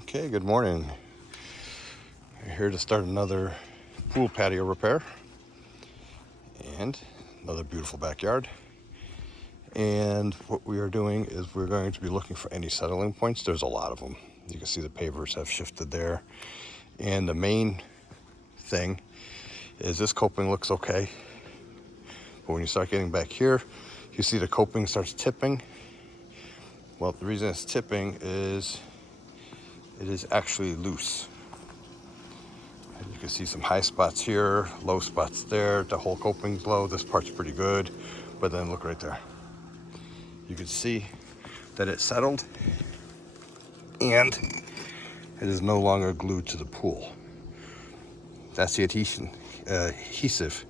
Okay, good morning. We're here to start another pool patio repair and another beautiful backyard. And what we are doing is we're going to be looking for any settling points. There's a lot of them. You can see the pavers have shifted there. And the main thing is this coping looks okay. But when you start getting back here, you see the coping starts tipping. Well, the reason it's tipping is it is actually loose. You can see some high spots here, low spots there. The whole coping's low. This part's pretty good, but then look right there. You can see that it settled and it is no longer glued to the pool. That's the adhesive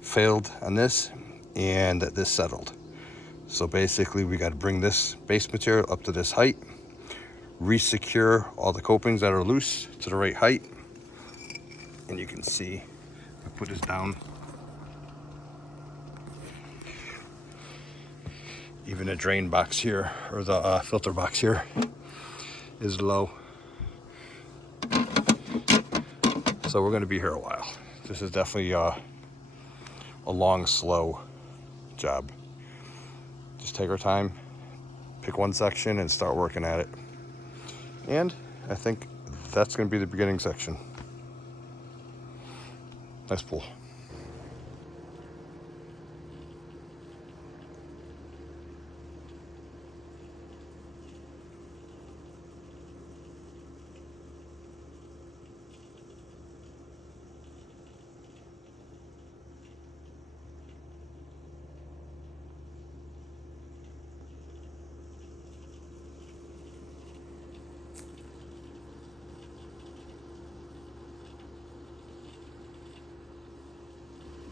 failed on this, and this settled. So basically we got to bring this base material up to this height, resecure all the copings that are loose to the right height. And you can see, I put this down. Even the drain box here, or the filter box here, is low. So we're going to be here a while. This is definitely a long, slow job. Just take our time, pick one section, and start working at it. And I think that's going to be the beginning section. Nice pool.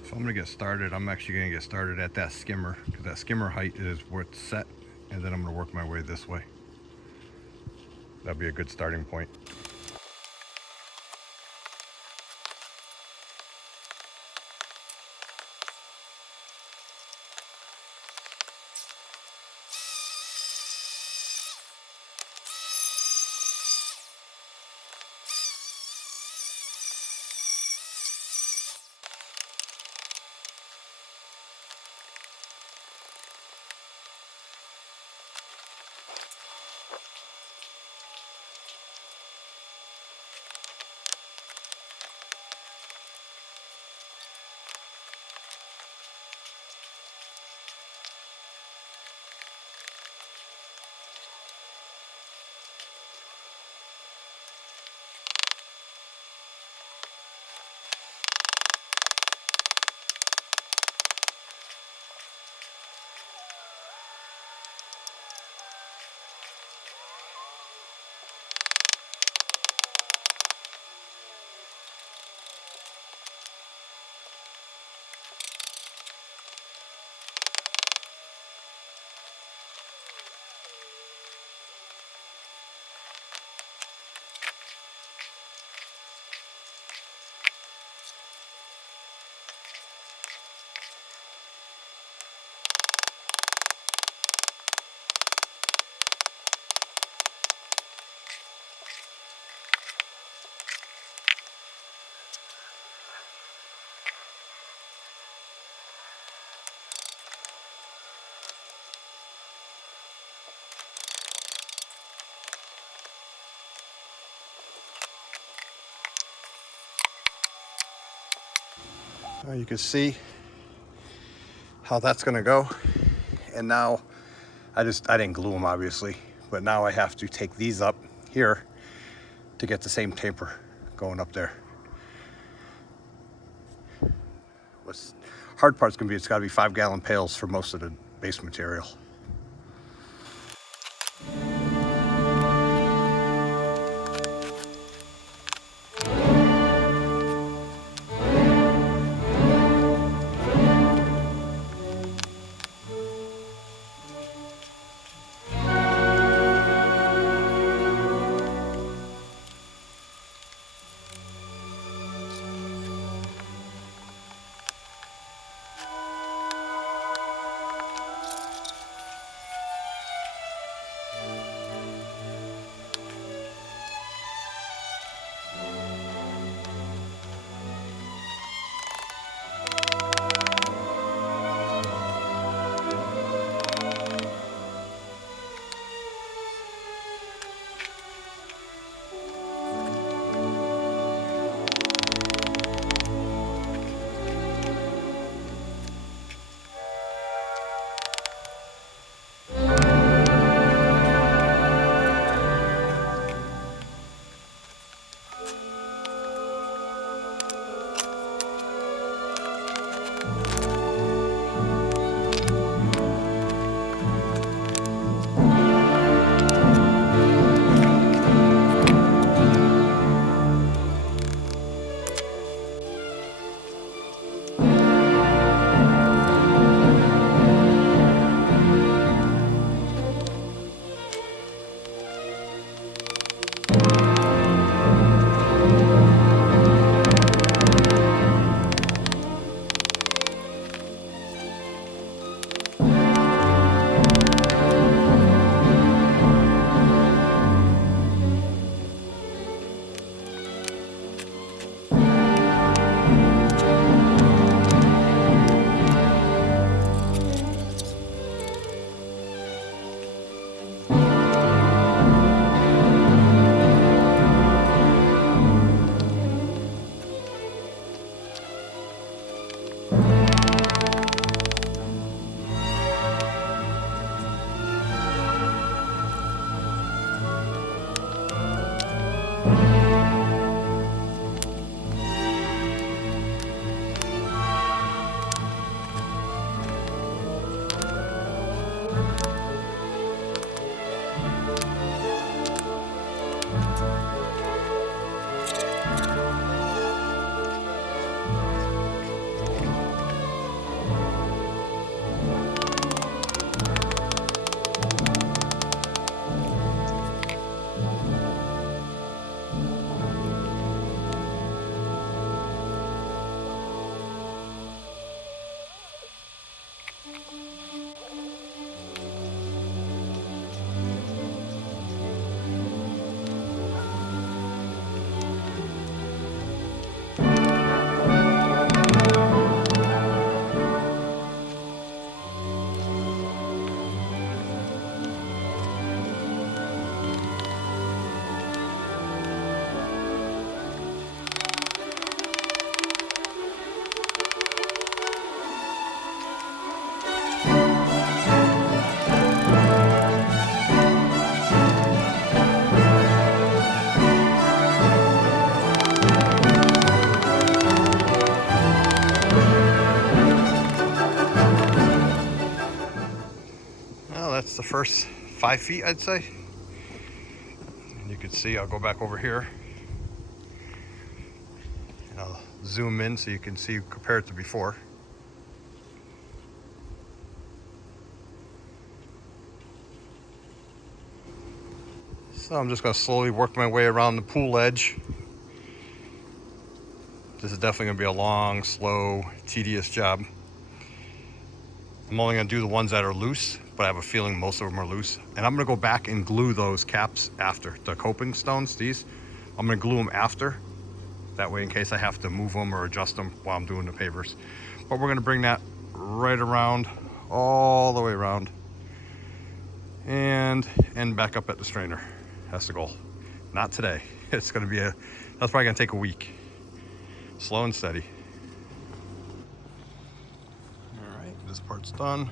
So I'm going to get started. I'm actually going to get started at that skimmer, because that skimmer height is where it's set, and then I'm going to work my way this way. That'd be a good starting point. You can see how that's going to go. And now I didn't glue them obviously, but now I have to take these up here to get the same taper going up there. What's hard part's gonna be, it's gotta be 5-gallon pails for most of the base material. first 5 feet, I'd say. And you can see, I'll go back over here and I'll zoom in so you can see, compare it to before. So I'm just going to slowly work my way around the pool edge. This is definitely going to be a long, slow, tedious job. I'm only going to do the ones that are loose, but I have a feeling most of them are loose. And I'm going to go back and glue those caps after. The coping stones, these, I'm going to glue them after. That way, in case I have to move them or adjust them while I'm doing the pavers. But we're going to bring that right around, all the way around, and end back up at the strainer. That's the goal. Not today. It's going to be that's probably going to take a week. Slow and steady. All right, this part's done.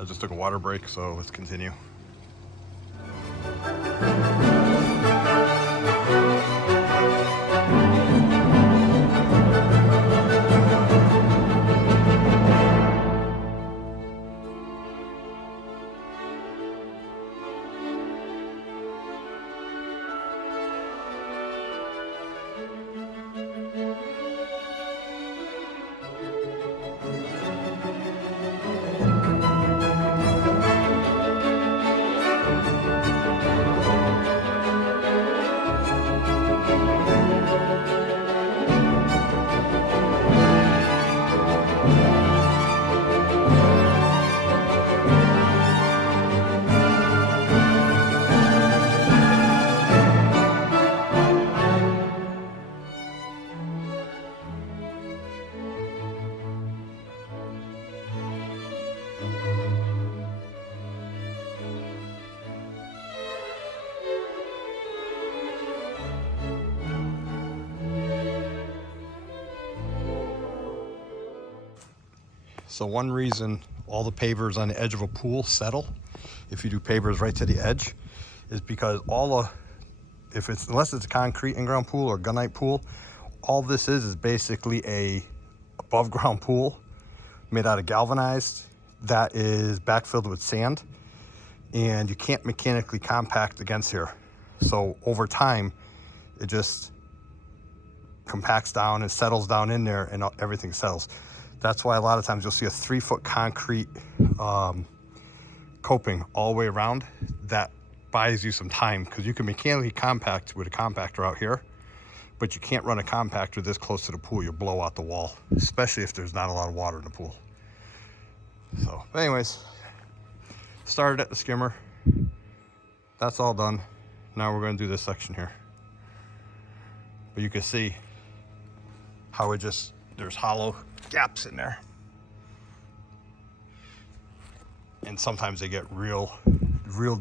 I just took a water break, so let's continue. So one reason all the pavers on the edge of a pool settle, if you do pavers right to the edge, is because unless it's a concrete in-ground pool or gunite pool, all this is basically a above ground pool made out of galvanized that is backfilled with sand, and you can't mechanically compact against here. So over time, it just compacts down and settles down in there, and everything settles. That's why a lot of times you'll see a 3-foot concrete coping all the way around. That buys you some time, because you can mechanically compact with a compactor out here, but you can't run a compactor this close to the pool. You'll blow out the wall, especially if there's not a lot of water in the pool. So anyways, started at the skimmer. That's all done. Now we're going to do this section here. But you can see how there's hollow gaps in there. And sometimes they get real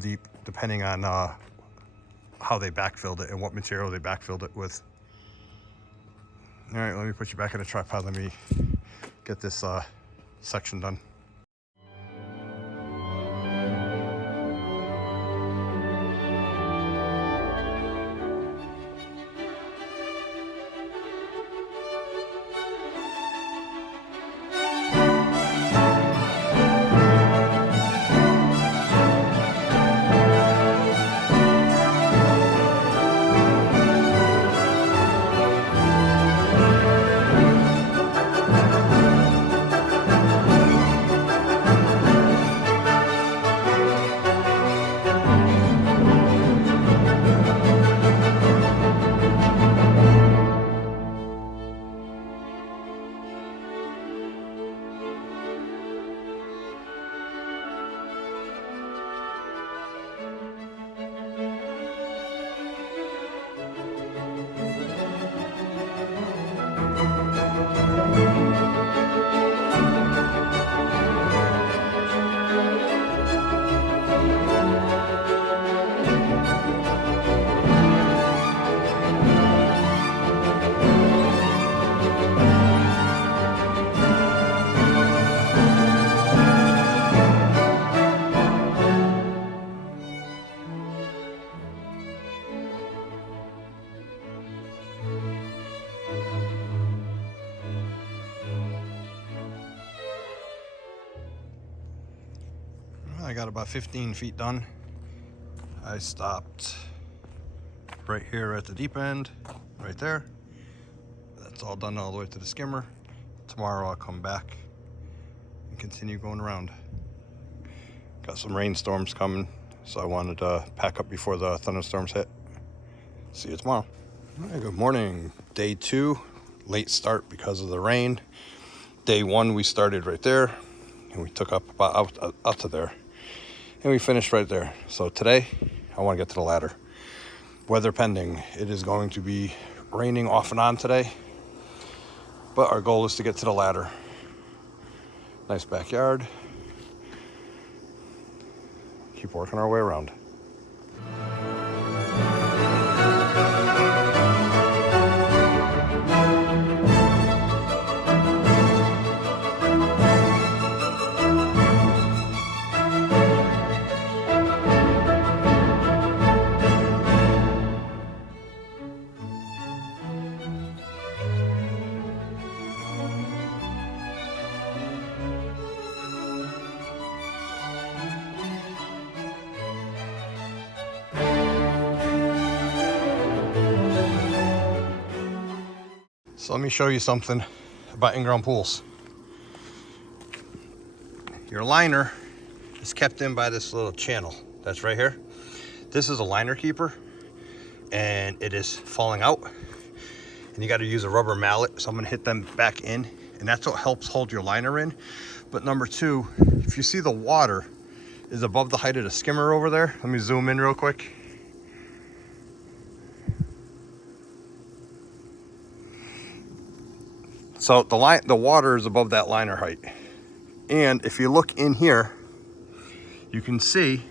deep, depending on how they backfilled it and what material they backfilled it with. All right, let me put you back in the tripod. Let me get this section done. got about 15 feet done. I stopped right here at the deep end, right there. That's all done all the way to the skimmer. Tomorrow I'll come back and continue going around. Got some rainstorms coming, so I wanted to pack up before the thunderstorms hit. See you tomorrow. All right, good morning. Day 2, late start because of the rain. Day 1 we started right there, and we took up about out to there, and we finished right there. So today I want to get to the ladder. Weather pending, it is going to be raining off and on today, but our goal is to get to the ladder. Nice backyard. Keep working our way around. So let me show you something about in-ground pools. Your liner is kept in by this little channel that's right here. This is a liner keeper, and it is falling out, and you got to use a rubber mallet. So I'm gonna hit them back in, and that's what helps hold your liner in. But number 2, if you see the water is above the height of the skimmer over there, let me zoom in real quick. So the water is above that liner height. And if you look in here, you can see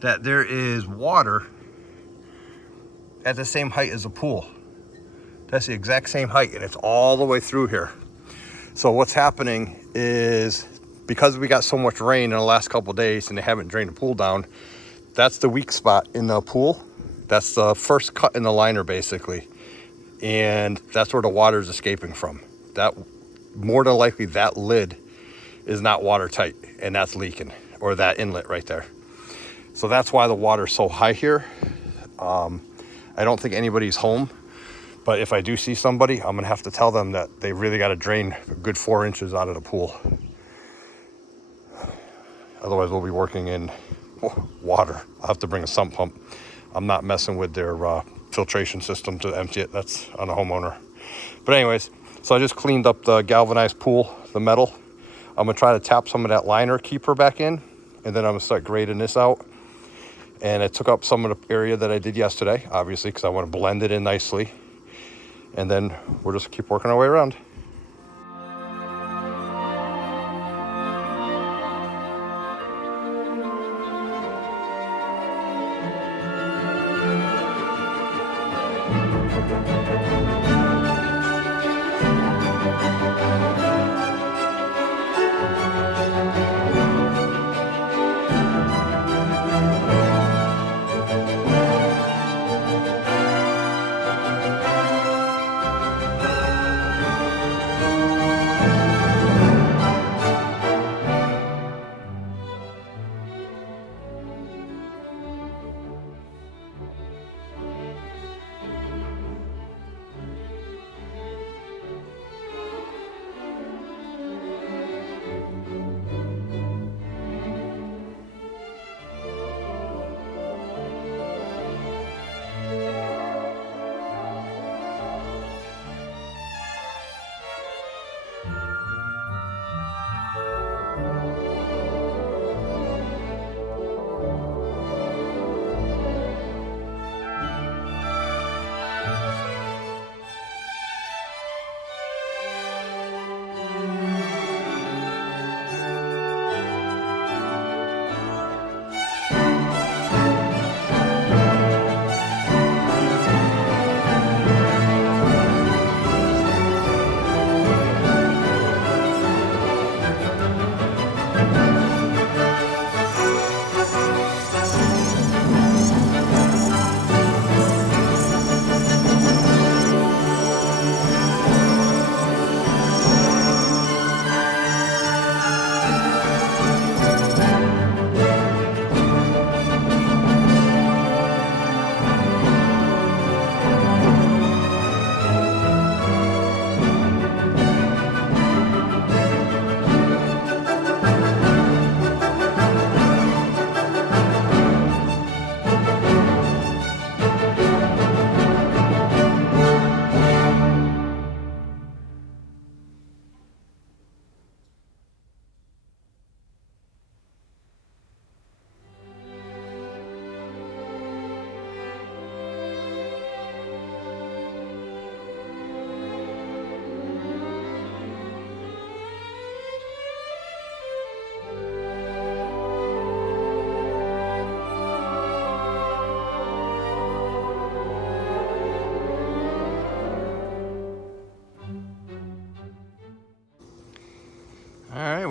that there is water at the same height as the pool. That's the exact same height, and it's all the way through here. So what's happening is, because we got so much rain in the last couple of days and they haven't drained the pool down, that's the weak spot in the pool. That's the first cut in the liner, basically. And that's where the water is escaping from. That, more than likely, that lid is not watertight, and that's leaking, or that inlet right there. So that's why the water's so high here. I don't think anybody's home, but if I do see somebody, I'm gonna have to tell them that they really got to drain a good 4 inches out of the pool. Otherwise, we'll be working in water. I'll have to bring a sump pump. I'm not messing with their filtration system to empty it. That's on the homeowner. But anyways, so I just cleaned up the galvanized pool, the metal. I'm gonna try to tap some of that liner keeper back in, and then I'm gonna start grading this out. And I took up some of the area that I did yesterday, obviously, because I want to blend it in nicely. And then we'll just keep working our way around.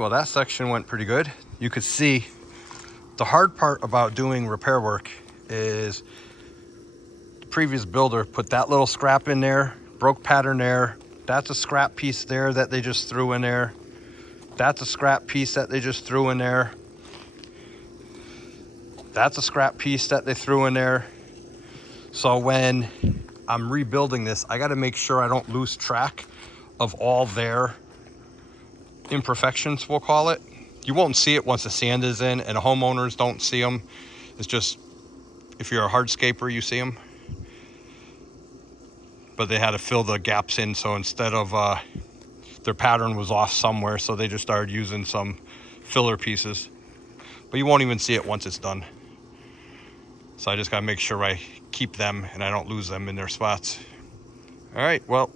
well, that section went pretty good. You could see the hard part about doing repair work is the previous builder put that little scrap in there, broke pattern there. That's a scrap piece there that they just threw in there. That's a scrap piece that they just threw in there. That's a scrap piece that they threw in there. So when I'm rebuilding this, I got to make sure I don't lose track of all their imperfections, we'll call it. You won't see it once the sand is in, and homeowners don't see them. It's just, if you're a hardscaper, you see them. But they had to fill the gaps in, so instead of their pattern was off somewhere, so they just started using some filler pieces. But you won't even see it once it's done. So I just gotta make sure I keep them and I don't lose them in their spots. All right, well,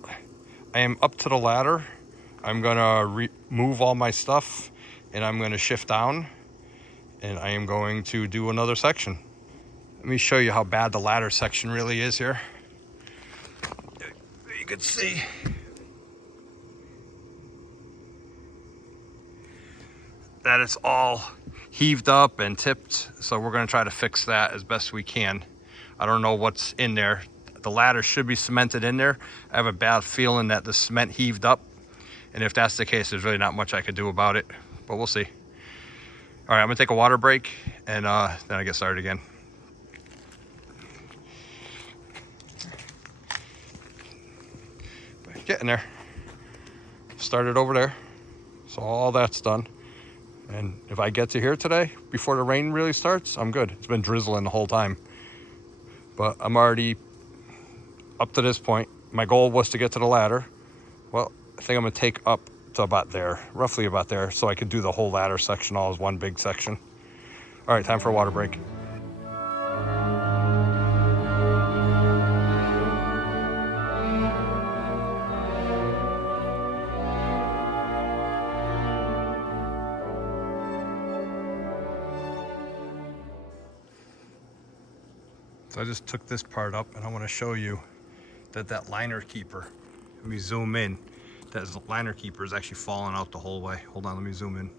I am up to the ladder. I'm gonna remove all my stuff and I'm gonna shift down and I am going to do another section. Let me show you how bad the ladder section really is here. You can see. That it's all heaved up and tipped, so we're going to try to fix that as best we can. I don't know what's in there. The ladder should be cemented in there. I have a bad feeling that the cement heaved up, and if that's the case, there's really not much I could do about it, but we'll see. All right, I'm gonna take a water break and then I get started again. Getting there. Started over there, so all that's done. And if I get to here today, before the rain really starts, I'm good. It's been drizzling the whole time. But I'm already up to this point. My goal was to get to the ladder. Well, I think I'm gonna take up to about there, roughly about there, so I could do the whole ladder section all as one big section. All right, time for a water break. So I just took this part up and I want to show you that liner keeper. Let me zoom in. That liner keeper is actually falling out the whole way. Hold on, let me zoom in.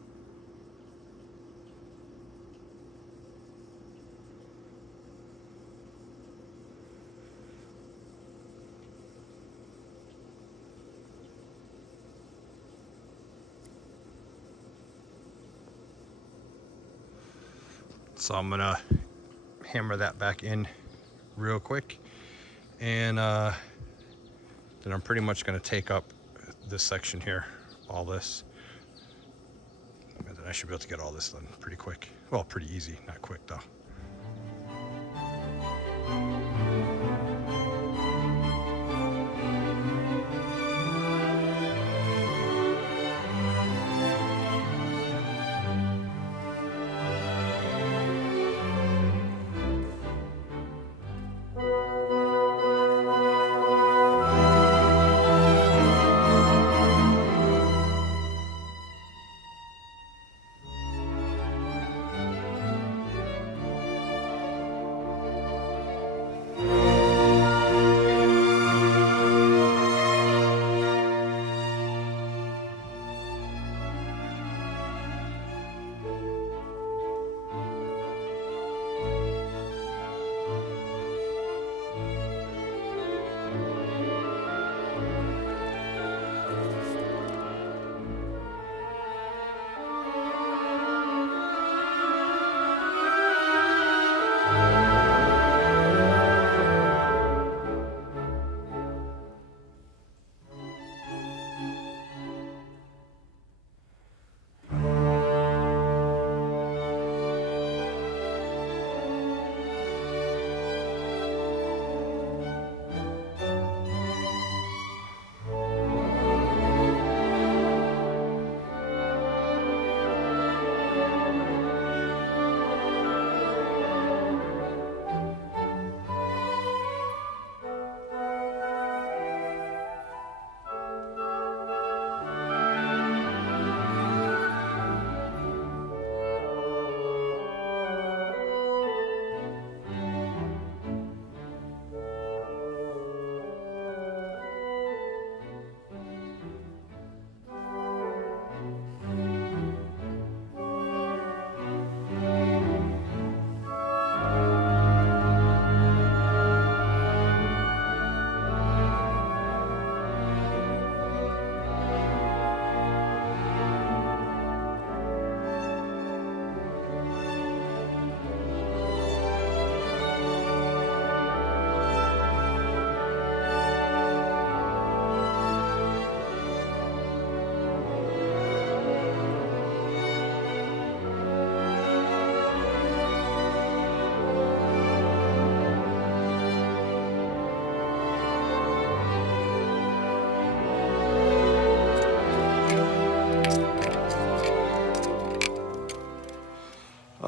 So I'm gonna hammer that back in real quick, and then I'm pretty much gonna take up this section here, all this, and then I should be able to get all this done pretty quick. Well, pretty easy, not quick though.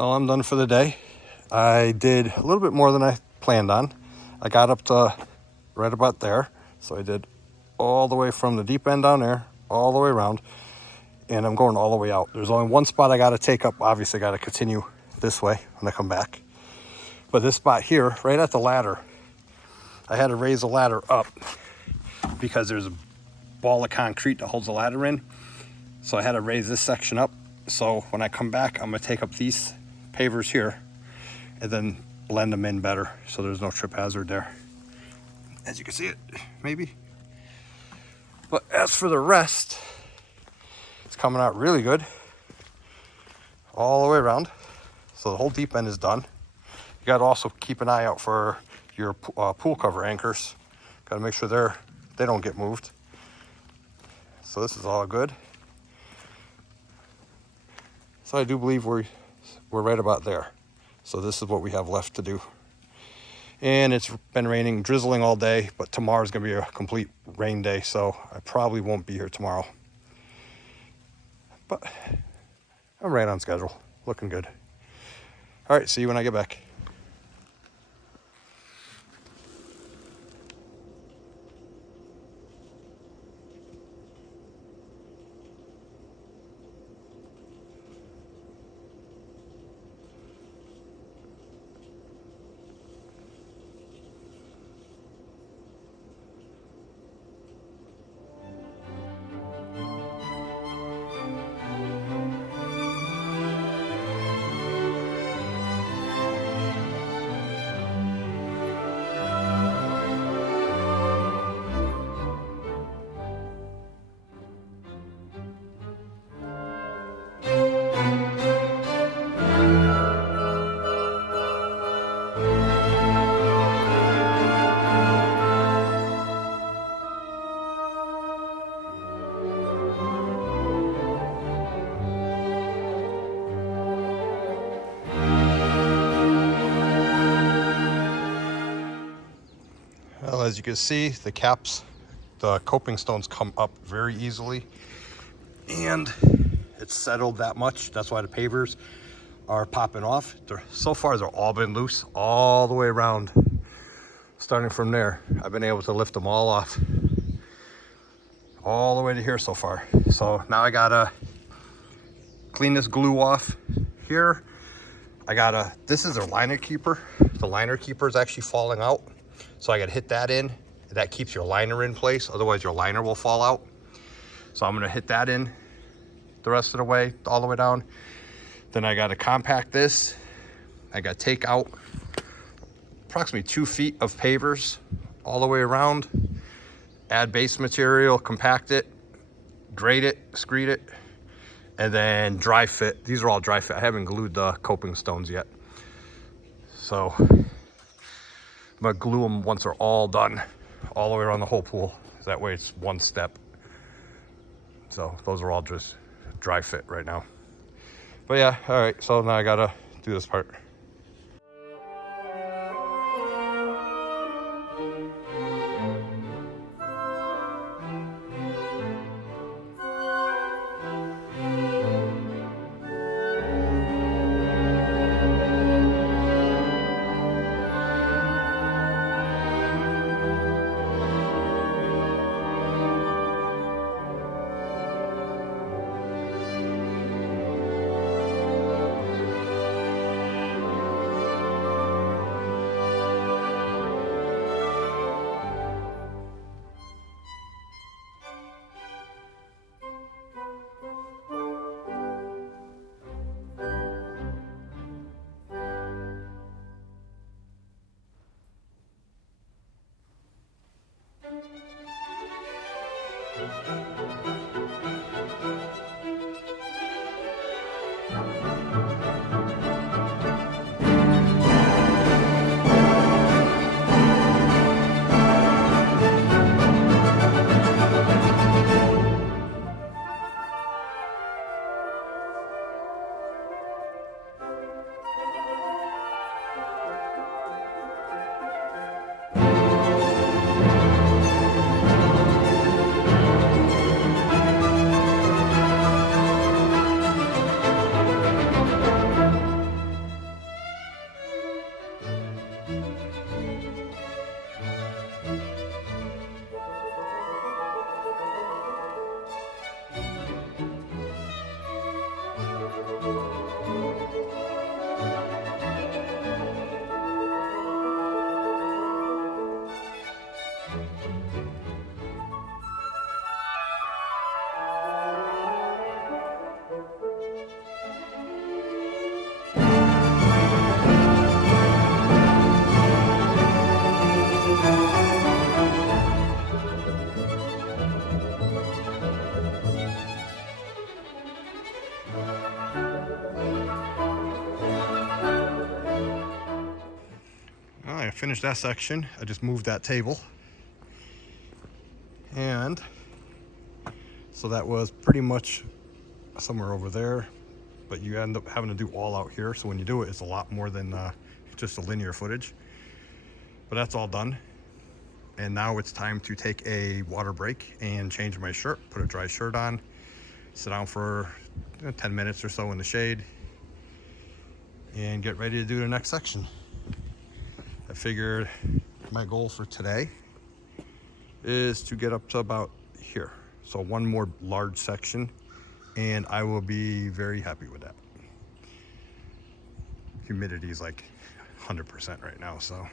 Well, I'm done for the day. I did a little bit more than I planned on. I got up to right about there. So I did all the way from the deep end down there, all the way around. And I'm going all the way out. There's only one spot I got to take up. Obviously, I got to continue this way when I come back. But this spot here, right at the ladder, I had to raise the ladder up because there's a ball of concrete that holds the ladder in. So I had to raise this section up. So when I come back, I'm going to take up these pavers here and then blend them in better so there's no trip hazard there. As you can see it, maybe. But as for the rest, it's coming out really good all the way around. So the whole deep end is done. You got to also keep an eye out for your pool cover anchors. Got to make sure they don't get moved. So this is all good. So I do believe we're right about there. So this is what we have left to do. And it's been raining, drizzling all day, but tomorrow's gonna be a complete rain day, so I probably won't be here tomorrow. But I'm right on schedule, looking good. All right, see you when I get back. Well, as you can see, the caps, the coping stones come up very easily, and it's settled that much. That's why the pavers are popping off. So far, they're all been loose all the way around. Starting from there, I've been able to lift them all off, all the way to here so far. So now I gotta clean this glue off here. This is a liner keeper. The liner keeper is actually falling out. So I gotta hit that in. That keeps your liner in place. Otherwise your liner will fall out. So I'm gonna hit that in the rest of the way, all the way down. Then I gotta compact this. I gotta take out approximately 2 feet of pavers all the way around. Add base material, compact it, grade it, screed it, and then dry fit. These are all dry fit. I haven't glued the coping stones yet. So I'm gonna glue them once they're all done, all the way around the whole pool. That way it's one step. So those are all just dry fit right now. But yeah, all right, so now I gotta do this part. finished that section. I just moved that table. And so that was pretty much somewhere over there, but you end up having to do all out here. So when you do it, it's a lot more than just a linear footage. But that's all done. And now it's time to take a water break and change my shirt, put a dry shirt on, sit down for 10 minutes or so in the shade, and get ready to do the next section. I figured my goal for today is to get up to about here. So one more large section, and I will be very happy with that. Humidity is like 100% right now, so.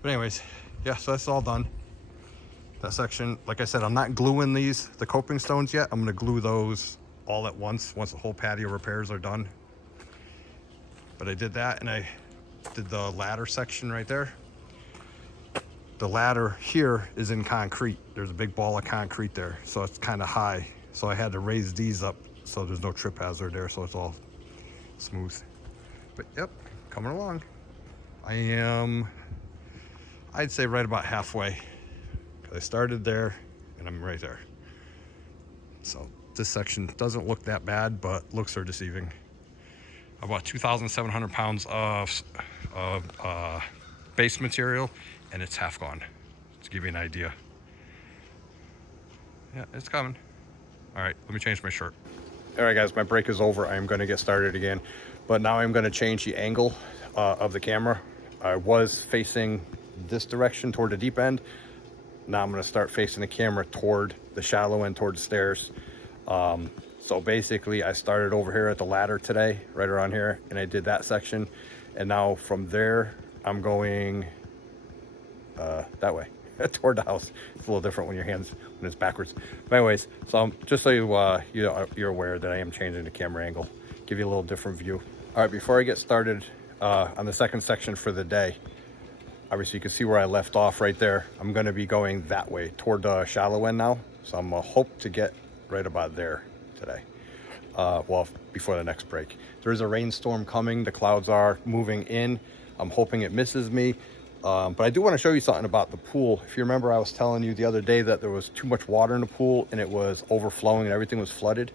But anyways, yeah, so that's all done. That section, like I said, I'm not gluing the coping stones yet. I'm gonna glue those all at once the whole patio repairs are done. But I did that, and I did the ladder section right there. The ladder here is in concrete. There's a big ball of concrete there, so it's kind of high. So I had to raise these up so there's no trip hazard there, so it's all smooth. But yep, coming along. I am, I'd say right about halfway. I started there and I'm right there. So this section doesn't look that bad, but looks are deceiving. About 2,700 pounds of base material, and it's half gone, to give you an idea. Yeah, it's coming. All right, let me change my shirt. All right, guys, my break is over. I am going to get started again, but now I'm going to change the angle of the camera. I was facing this direction toward the deep end. Now I'm going to start facing the camera toward the shallow end, toward the stairs. So basically, I started over here at the ladder today, right around here, and I did that section. And now from there, I'm going that way, toward the house. It's a little different when your hands, when it's backwards. But anyways, so just so you're aware that I am changing the camera angle, give you a little different view. All right, before I get started on the second section for the day, obviously you can see where I left off right there. I'm going to be going that way toward the shallow end now. So I'm going to hope to get right about there today. Well, before the next break. There is a rainstorm coming. The clouds are moving in. I'm hoping it misses me. But I do want to show you something about the pool. If you remember, I was telling you the other day that there was too much water in the pool and it was overflowing and everything was flooded.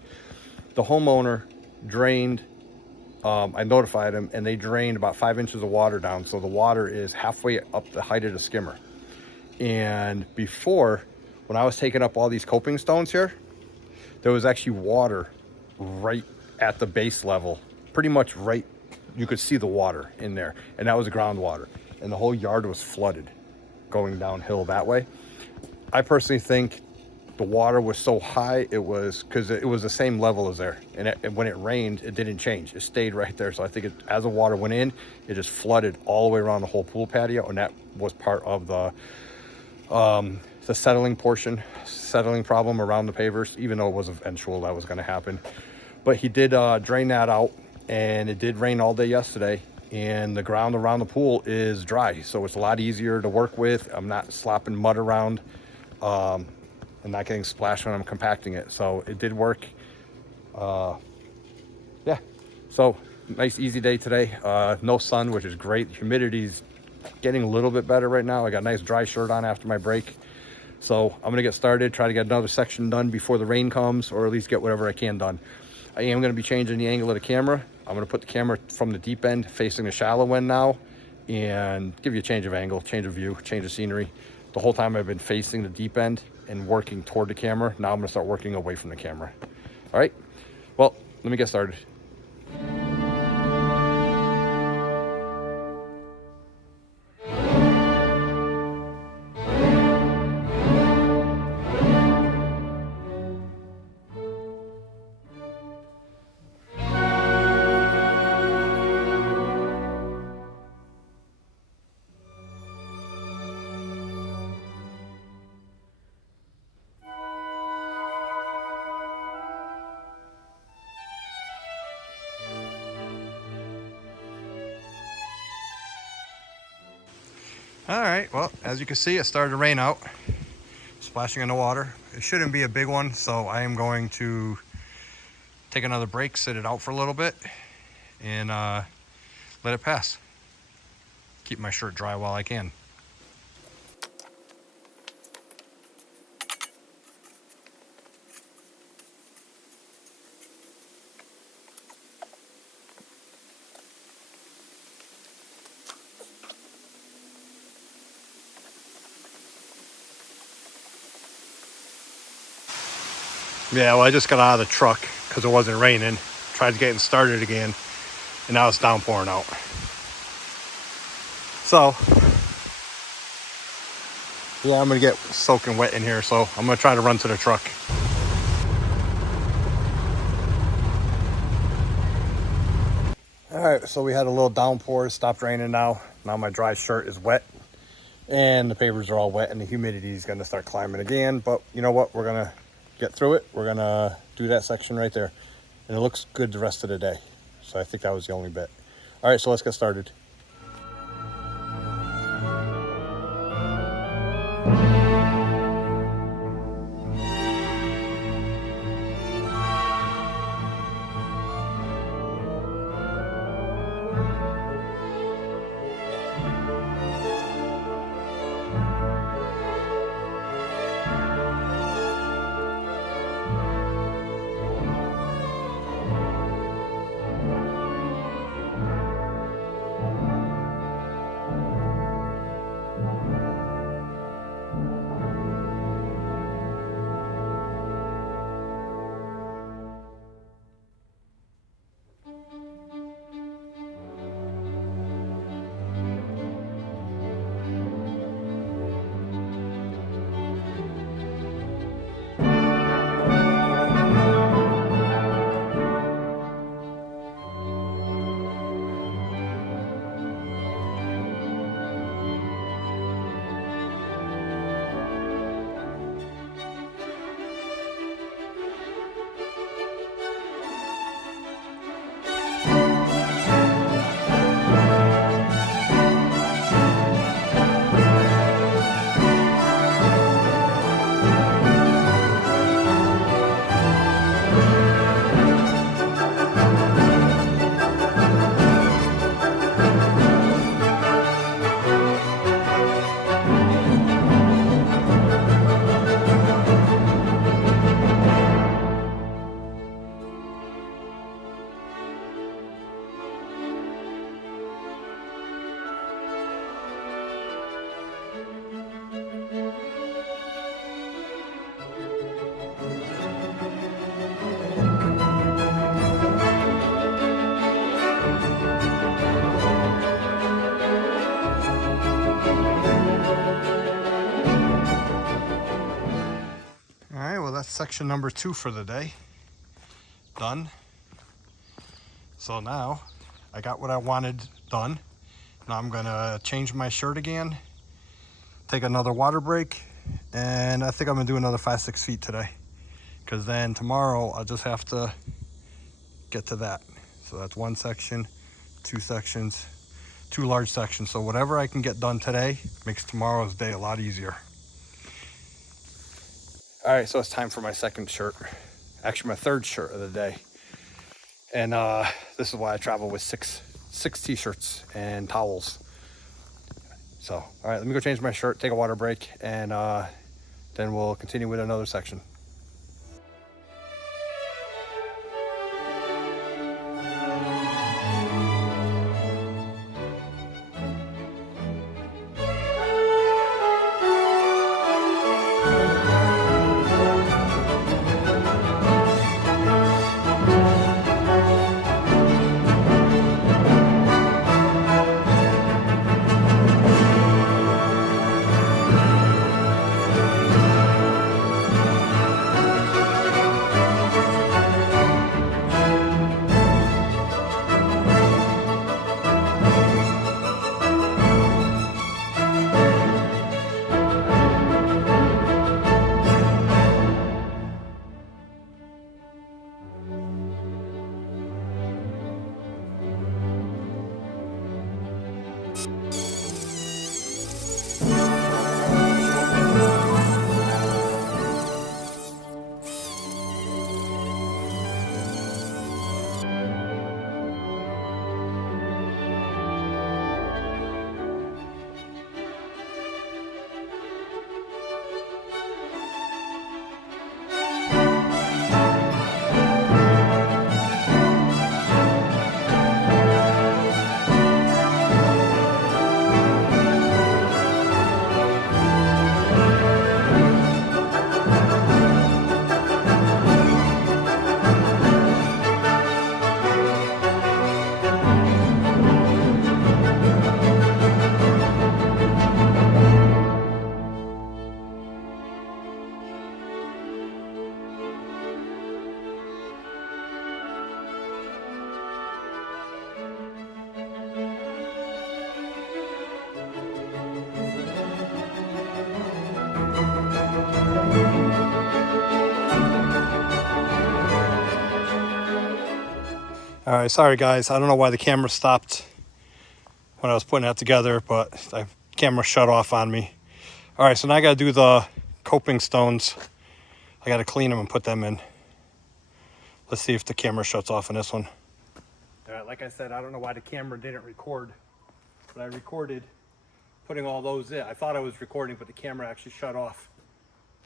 The homeowner drained, I notified him, and they drained about 5 inches of water down. So the water is halfway up the height of the skimmer. And before, when I was taking up all these coping stones here, there was actually water right at the base level, pretty much right. You could see the water in there, and that was groundwater. And the whole yard was flooded going downhill that way. I personally think the water was so high, it was because it was the same level as there. And when it rained, it didn't change. It stayed right there. So I think as the water went in, it just flooded all the way around the whole pool patio. And that was part of the settling problem around the pavers, even though it was eventual that was going to happen. But he did drain that out, and it did rain all day yesterday. And the ground around the pool is dry, so it's a lot easier to work with. I'm not slopping mud around and not getting splashed when I'm compacting it. So it did work. Yeah, so nice easy day today. No sun, which is great. Humidity's getting a little bit better right now. I got a nice dry shirt on after my break. So I'm gonna get started, try to get another section done before the rain comes, or at least get whatever I can done. I am gonna be changing the angle of the camera. I'm gonna put the camera from the deep end facing the shallow end now, and give you a change of angle, change of view, change of scenery. The whole time I've been facing the deep end and working toward the camera. Now I'm gonna start working away from the camera. All right, well, let me get started. All right, well, as you can see, it started to rain out, splashing in the water. It shouldn't be a big one, so I am going to take another break, sit it out for a little bit, and let it pass. keep my shirt dry while I can. Yeah, well, I just got out of the truck because it wasn't raining. Tried to get it started again, and now it's downpouring out. So, yeah, I'm going to get soaking wet in here, so I'm going to try to run to the truck. All right, so we had a little downpour. It stopped raining now. Now my dry shirt is wet, and the pavers are all wet, and the humidity is going to start climbing again. But you know what? We're going to get through it. We're going to do that section right there, and it looks good the rest of the day. So I think that was the only bit. All right, so let's get started. That's section number 2 for the day done. So now I got what I wanted done. Now I'm gonna change my shirt again, take another water break, and I think I'm gonna do another 5-6 feet today, because then tomorrow I'll just have to get to that. So that's one section, 2 sections, 2 large sections. So whatever I can get done today makes tomorrow's day a lot easier. All right, so it's time for my second shirt. Actually, my third shirt of the day. And this is why I travel with six t-shirts and towels. So, all right, let me go change my shirt, take a water break, and then we'll continue with another section. All right, sorry guys. I don't know why the camera stopped when I was putting that together, but the camera shut off on me. All right, so now I got to do the coping stones. I got to clean them and put them in. Let's see if the camera shuts off on this one. All right, like I said, I don't know why the camera didn't record, but I recorded putting all those in. I thought I was recording, but the camera actually shut off.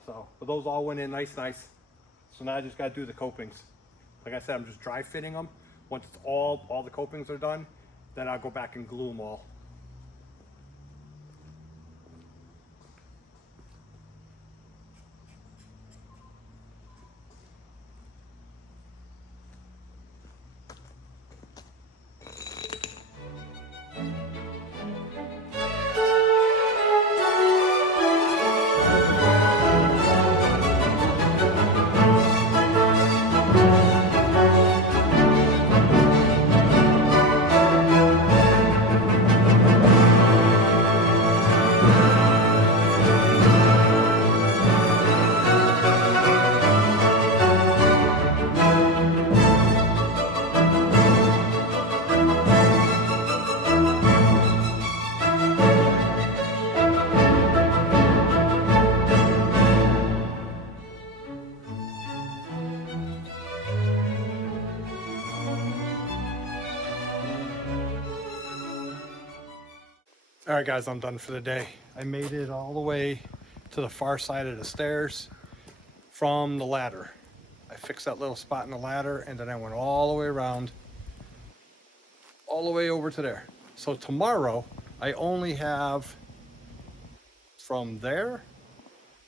So, but those all went in nice. So now I just got to do the copings. Like I said, I'm just dry fitting them. Once it's all the copings are done, then I'll go back and glue them all. All right guys, I'm done for the day. I made it all the way to the far side of the stairs from the ladder. I fixed that little spot in the ladder and then I went all the way around, all the way over to there. So tomorrow I only have from there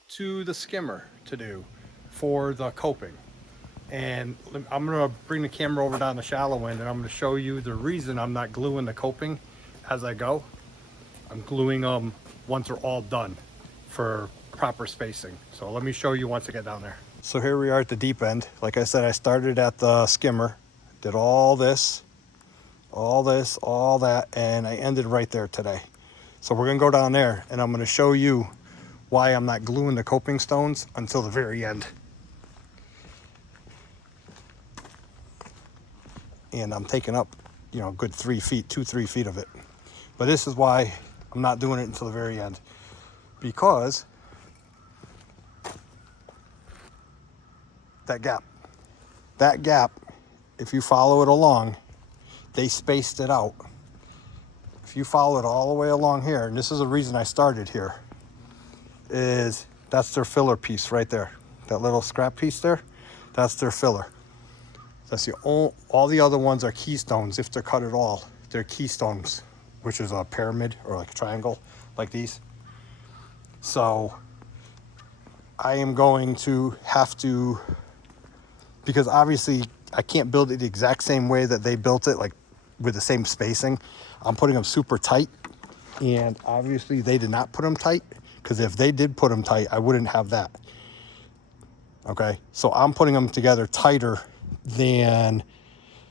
to the skimmer to do for the coping. And I'm gonna bring the camera over down the shallow end and I'm gonna show you the reason I'm not gluing the coping as I go. I'm gluing them once they're all done for proper spacing. So let me show you once I get down there. So here we are at the deep end. Like I said, I started at the skimmer, did all this, all that, and I ended right there today. So we're gonna go down there and I'm gonna show you why I'm not gluing the coping stones until the very end. And I'm taking up, you know, a good 3 feet, 3 feet of it. But this is why I'm not doing it until the very end, because that gap, if you follow it along, they spaced it out. If you follow it all the way along here, and this is the reason I started here, is that's their filler piece right there. That little scrap piece there, that's their filler. That's all the other ones are keystones. If they're cut at all, they're keystones, which is a pyramid or like a triangle like these. So I am going to have to, because obviously I can't build it the exact same way that they built it, like with the same spacing. I'm putting them super tight, and obviously they did not put them tight, because if they did put them tight, I wouldn't have that. Okay, so I'm putting them together tighter than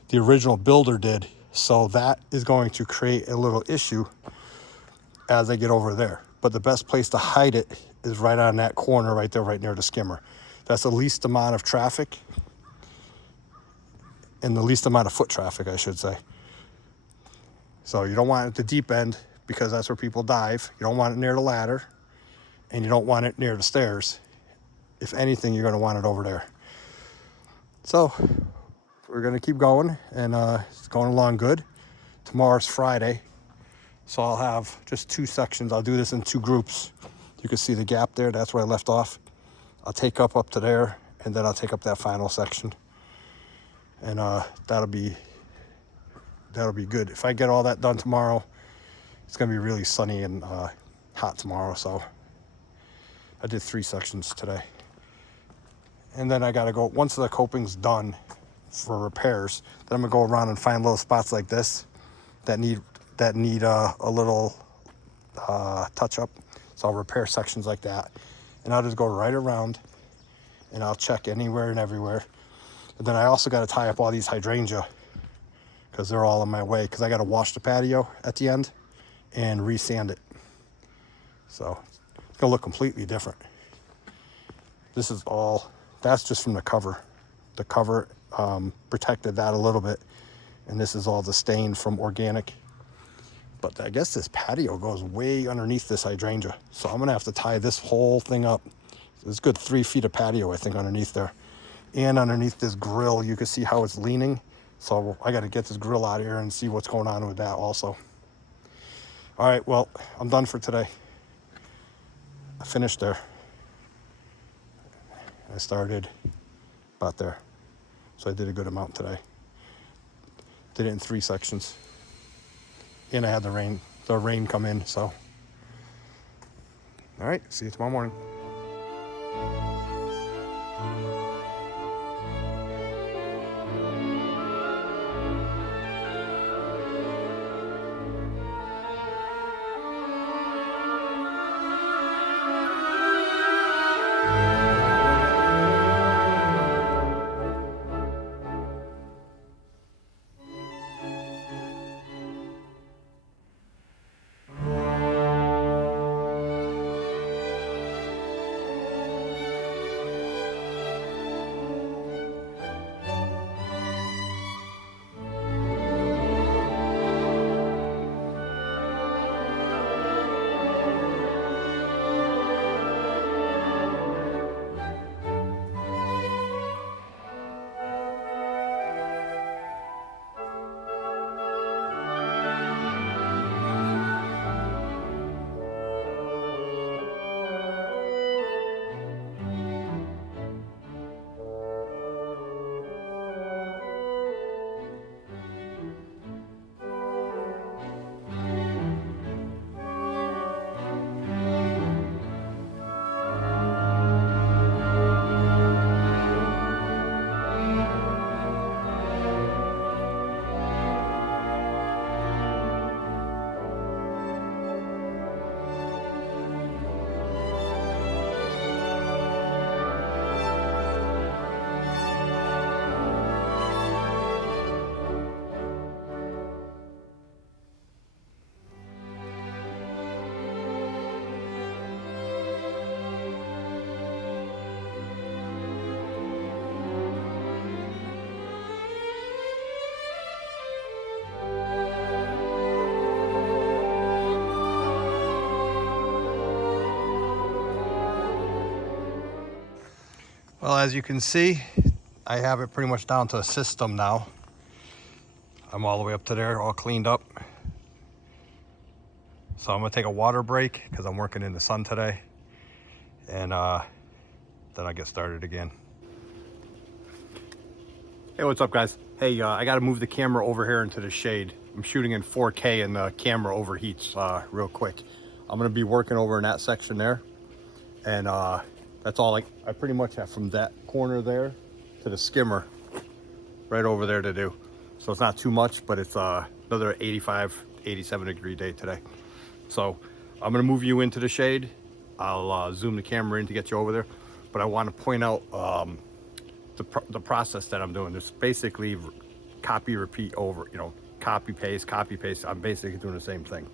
the original builder did. So that is going to create a little issue as I get over there. But the best place to hide it is right on that corner right there, right near the skimmer. That's the least amount of traffic and the least amount of foot traffic, I should say. So you don't want it at the deep end, because that's where people dive. You don't want it near the ladder, and you don't want it near the stairs. If anything, you're going to want it over there. So we're going to keep going, and it's going along good. Tomorrow's Friday, so I'll have just 2 sections. I'll do this in 2 groups. You can see the gap there. That's where I left off. I'll take up to there, and then I'll take up that final section, and that'll be good. If I get all that done tomorrow, it's going to be really sunny and hot tomorrow. So I did 3 sections today, and then I got to go, once the coping's done for repairs, then I'm gonna go around and find little spots like this that need a little touch up. So I'll repair sections like that, and I'll just go right around and I'll check anywhere and everywhere. And then I also got to tie up all these hydrangea, because they're all in my way, because I got to wash the patio at the end and re-sand it. So it's gonna look completely different. This is all, that's just from the cover. The cover protected that a little bit, And this is all the stain from organic. But I guess this patio goes way underneath this hydrangea. So I'm gonna have to tie this whole thing up. There's a good 3 feet of patio, I think, underneath there. And underneath this grill, you can see how it's leaning. So I gotta get this grill out of here and see what's going on with that also. All right, well, I'm done for today. I finished there. I started about there. So I did a good amount today. Did it in 3 sections. And I had the rain come in, so. All right, see you tomorrow morning. Well, as you can see, I have it pretty much down to a system now. I'm all the way up to there, all cleaned up. So I'm gonna take a water break because I'm working in the sun today. And then I'll get started again. Hey, what's up, guys? Hey, I gotta move the camera over here into the shade. I'm shooting in 4K and the camera overheats real quick. I'm gonna be working over in that section there. And that's all I pretty much have from that corner there to the skimmer right over there to do. So it's not too much, but it's another 85, 87 degree day today. So I'm gonna move you into the shade. I'll zoom the camera in to get you over there. But I wanna point out the process that I'm doing. It's basically copy, repeat over, copy, paste, copy, paste. I'm basically doing the same thing.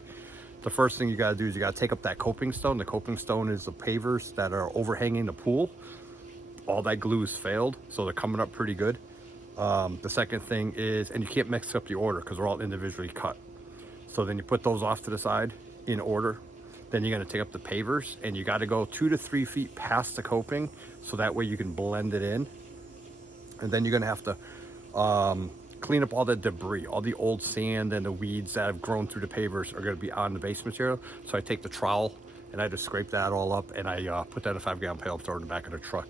The first thing you gotta do is you gotta take up that coping stone. The coping stone is the pavers that are overhanging the pool. All that glue is failed, so they're coming up pretty good. The second thing is, and you can't mix up the order because they're all individually cut. So then you put those off to the side in order. Then you're gonna take up the pavers and you gotta go 2 to 3 feet past the coping so that way you can blend it in. And then you're gonna have to clean up all the debris, all the old sand and the weeds that have grown through the pavers are gonna be on the base material. So I take the trowel and I just scrape that all up and I put that in a 5-gallon pail and throw it in the back of the truck.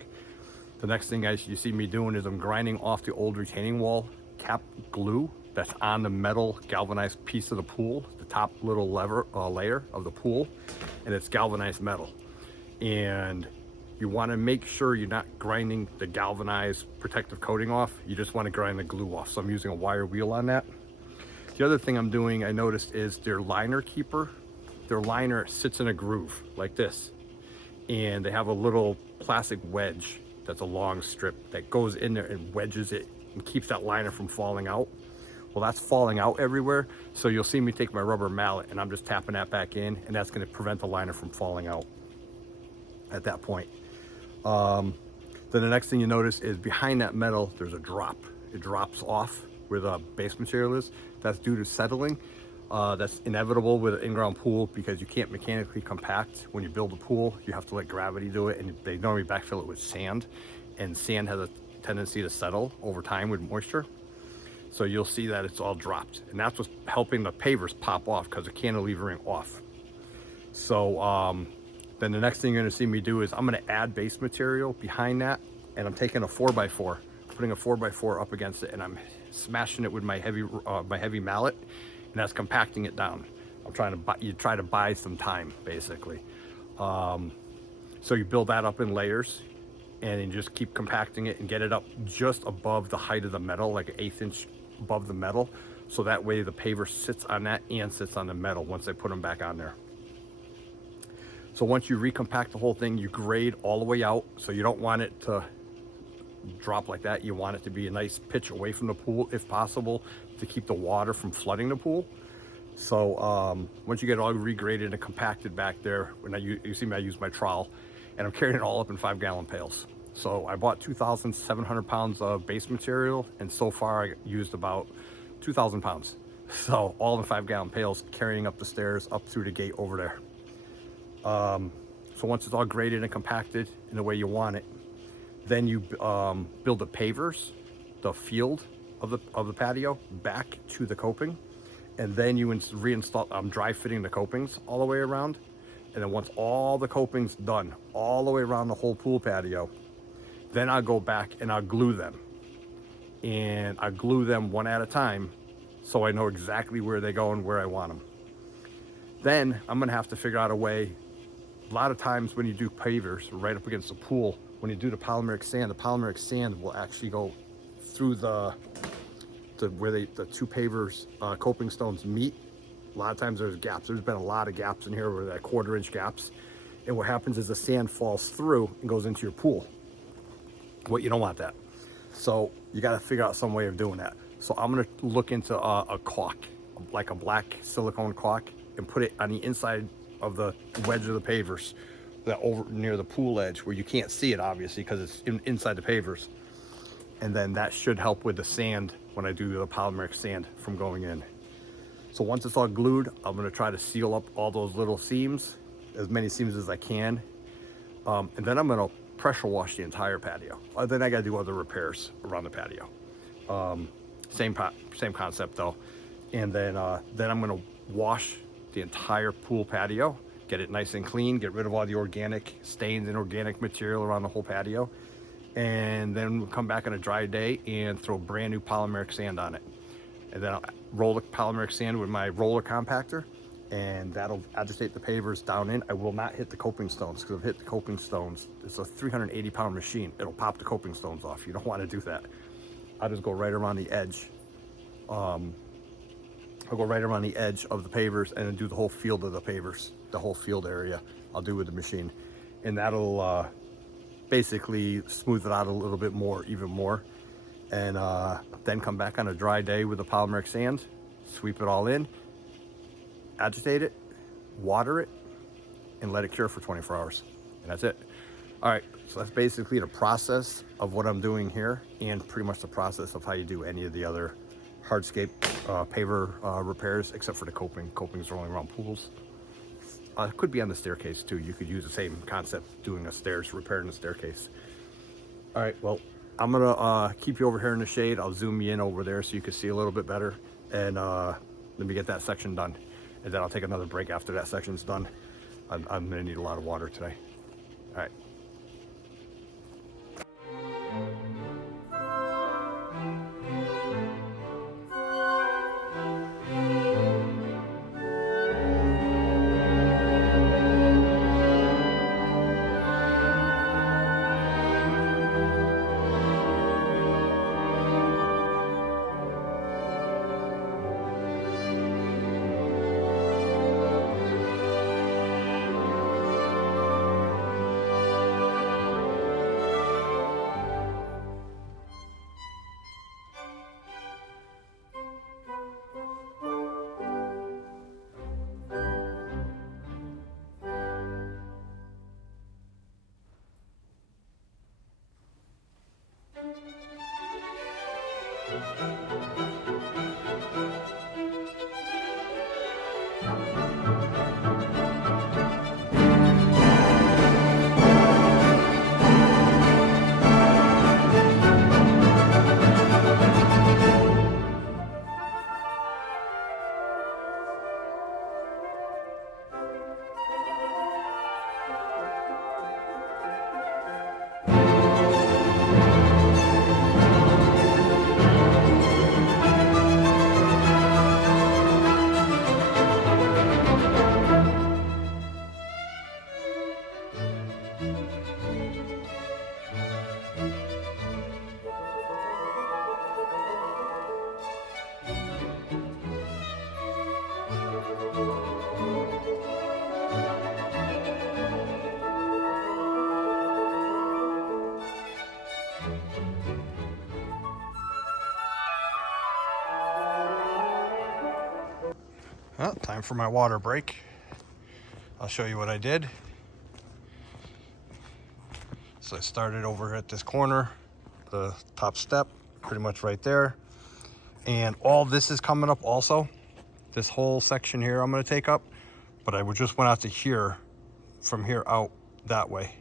The next thing, guys, you see me doing is I'm grinding off the old retaining wall cap glue that's on the metal galvanized piece of the pool, the top little layer of the pool, and it's galvanized metal. And you want to make sure you're not grinding the galvanized protective coating off. You just want to grind the glue off. So I'm using a wire wheel on that. The other thing I'm doing, I noticed, is their liner keeper. Their liner sits in a groove like this. And they have a little plastic wedge that's a long strip that goes in there and wedges it and keeps that liner from falling out. Well, that's falling out everywhere. So you'll see me take my rubber mallet and I'm just tapping that back in, and that's going to prevent the liner from falling out at that point. Then the next thing you notice is behind that metal, there's a drop. It drops off where the base material is. That's due to settling. That's inevitable with an in-ground pool because you can't mechanically compact. When you build a pool, you have to let gravity do it, and they normally backfill it with sand, and sand has a tendency to settle over time with moisture. So you'll see that it's all dropped, and that's what's helping the pavers pop off because they're cantilevering off. So then the next thing you're going to see me do is I'm going to add base material behind that, and I'm taking a 4x4, putting a 4x4 up against it, and I'm smashing it with my heavy mallet, and that's compacting it down. I'm trying to try to buy some time, basically. So you build that up in layers, and you just keep compacting it and get it up just above the height of the metal, like an 1/8 inch above the metal. So that way the paver sits on that and sits on the metal once I put them back on there. So once you recompact the whole thing, you grade all the way out. So you don't want it to drop like that. You want it to be a nice pitch away from the pool if possible to keep the water from flooding the pool. So once you get it all regraded and compacted back there, when you see me, I use my trowel, and I'm carrying it all up in 5-gallon pails. So I bought 2,700 pounds of base material, and so far I used about 2,000 pounds. So all in 5-gallon pails, carrying up the stairs, up through the gate over there. So once it's all graded and compacted in the way you want it, then you build the pavers, the field of the patio back to the coping, and then you reinstall. I'm dry fitting the copings all the way around, and then once all the copings done all the way around the whole pool patio, then I'll go back and I'll glue them, and I glue them one at a time, so I know exactly where they go and where I want them. Then I'm gonna have to figure out a way. A lot of times when you do pavers right up against the pool, when you do the polymeric sand will actually go through where the two pavers coping stones meet. A lot of times there's gaps. There's been a lot of gaps in here where they're 1/4 inch gaps. And what happens is the sand falls through and goes into your pool. Well, you don't want that. So you got to figure out some way of doing that. So I'm going to look into a caulk, like a black silicone caulk, and put it on the inside of the wedge of the pavers, that over near the pool edge where you can't see it obviously because it's inside the pavers. And then that should help with the sand when I do the polymeric sand from going in. So once it's all glued, I'm going to try to seal up all those little seams, as many seams as I can. And then I'm going to pressure wash the entire patio. Then I got to do other repairs around the patio. Same concept though. And then I'm going to wash the entire pool patio, get it nice and clean, get rid of all the organic stains and organic material around the whole patio, and then we'll come back on a dry day and throw brand new polymeric sand on it. And then I'll roll the polymeric sand with my roller compactor, and that'll agitate the pavers down in. I will not hit the coping stones, because if I hit the coping stones, it's a 380-pound machine. It'll pop the coping stones off. You don't want to do that. I'll just go right around the edge. I'll go right around the edge of the pavers and then do the whole field of the pavers, the whole field area I'll do with the machine. And that'll basically smooth it out a little bit more, even more. And then come back on a dry day with the polymeric sand, sweep it all in, agitate it, water it, and let it cure for 24 hours. And that's it. All right, so that's basically the process of what I'm doing here, and pretty much the process of how you do any of the other hardscape paver repairs, except for the coping. Copings are only around pools. It could be on the staircase too. You could use the same concept, doing a stairs, repairing the staircase. All right, well, I'm gonna keep you over here in the shade. I'll zoom you in over there so you can see a little bit better, and let me get that section done, and then I'll take another break after that section's done. I'm gonna need a lot of water today. All right. Well, time for my water break. I'll show you what I did. So I started over at this corner, the top step, pretty much right there. And all this is coming up also. This whole section here I'm gonna take up, but I just went out to here, from here out that way.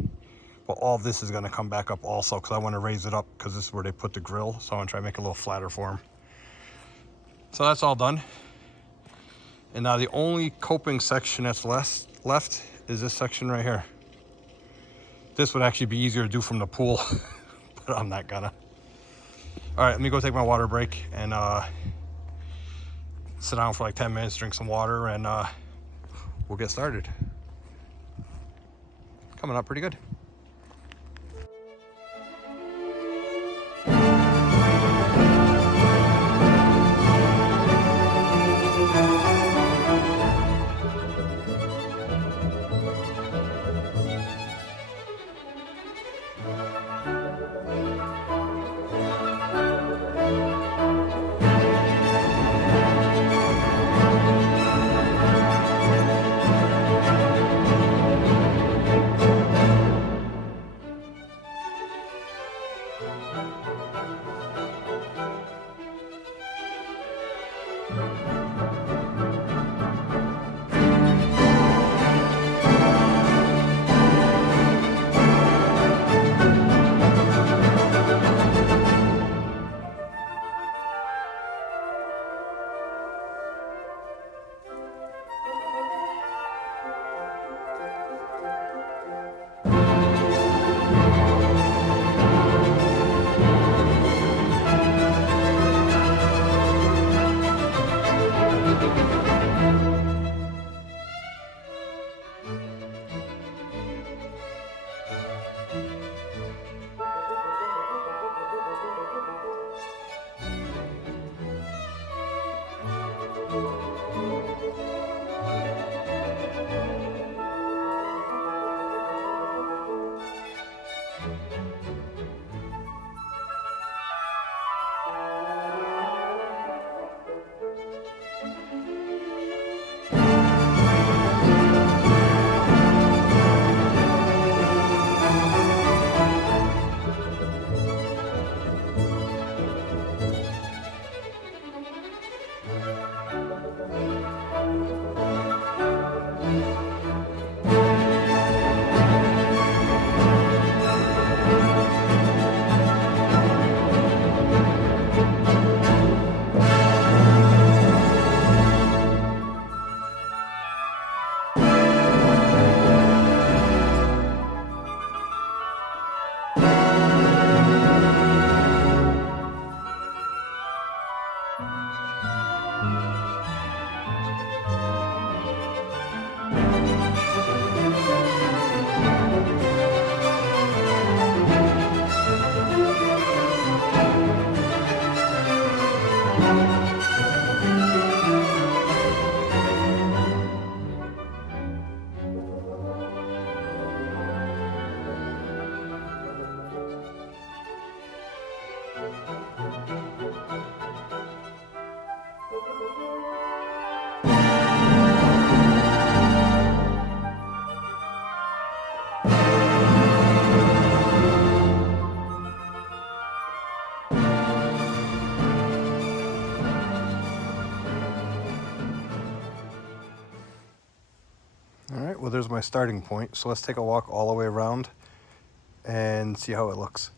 But all this is gonna come back up also because I wanna raise it up because this is where they put the grill. So I wanna try to make it a little flatter for them. So that's all done. And now the only coping section that's left is this section right here. This would actually be easier to do from the pool, but I'm not gonna. All right, let me go take my water break and sit down for like 10 minutes, drink some water, and we'll get started. Coming up pretty good. All right, well, there's my starting point. So let's take a walk all the way around and see how it looks.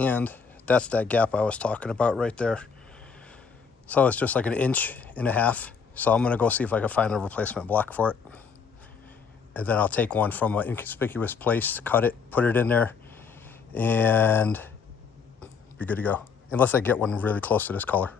And that's that gap I was talking about right there. So it's just like 1.5 inches. So I'm gonna go see if I can find a replacement block for it. And then I'll take one from an inconspicuous place, cut it, put it in there, and be good to go. Unless I get one really close to this color.